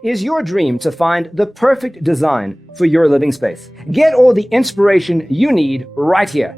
Is your dream to find the perfect design for your living space? Get all the inspiration you need right here.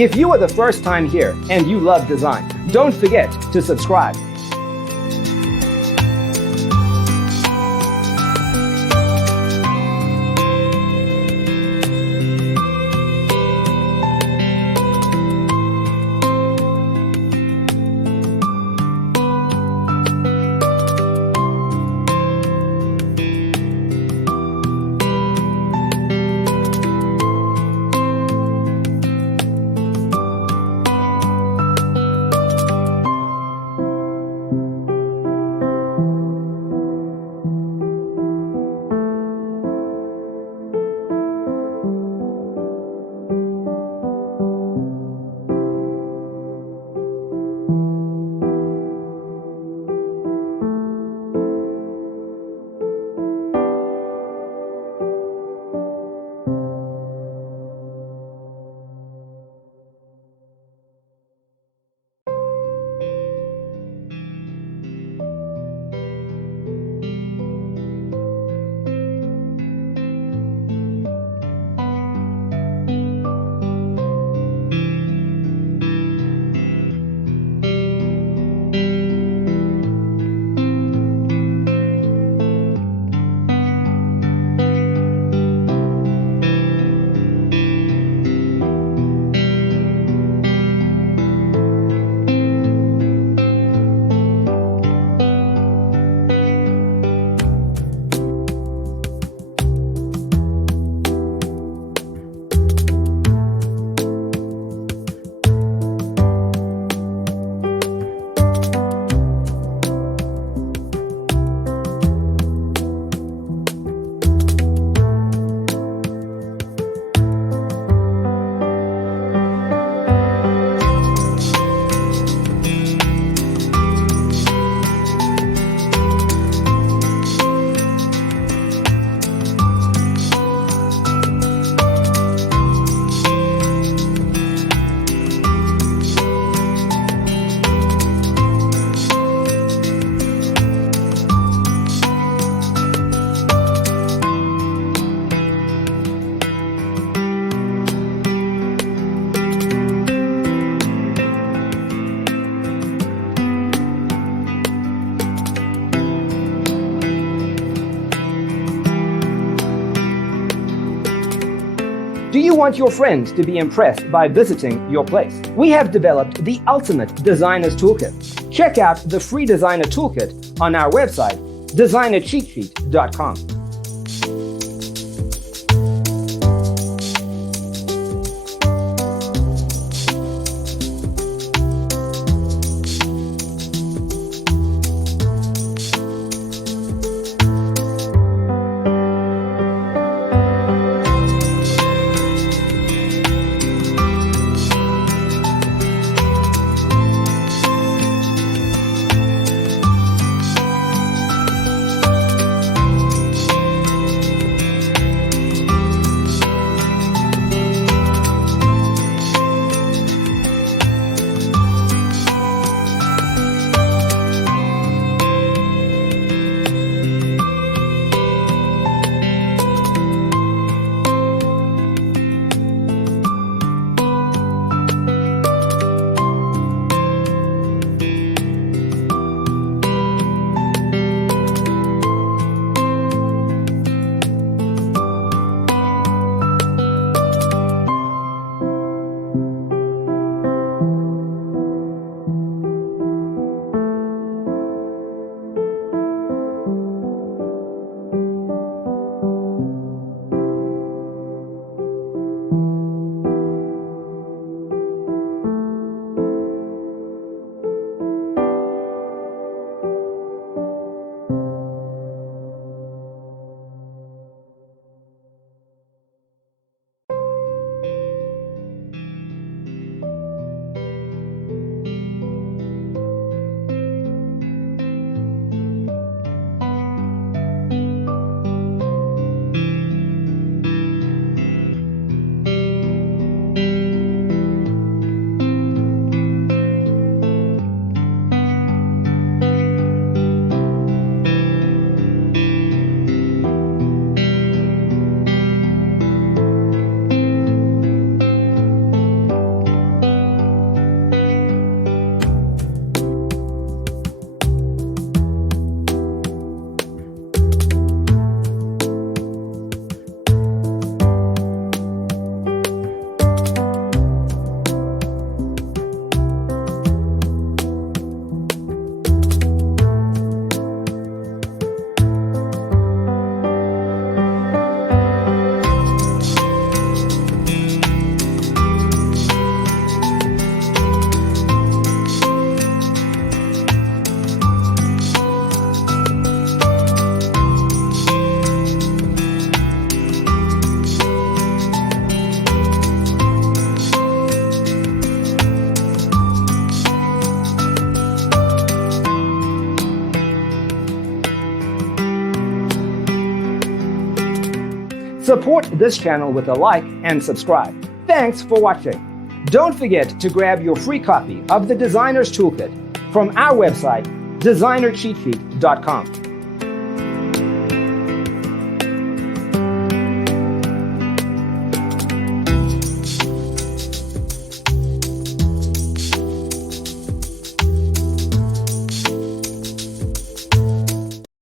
If you are the first time here and you love design, don't forget to subscribe. Do you want your friends to be impressed by visiting your place? We have developed the ultimate designer's toolkit. Check out the free designer toolkit on our website, designercheatsheet.com. Support this channel with a like and subscribe. Thanks for watching. Don't forget to grab your free copy of the Designer's Toolkit from our website, designercheatsheet.com.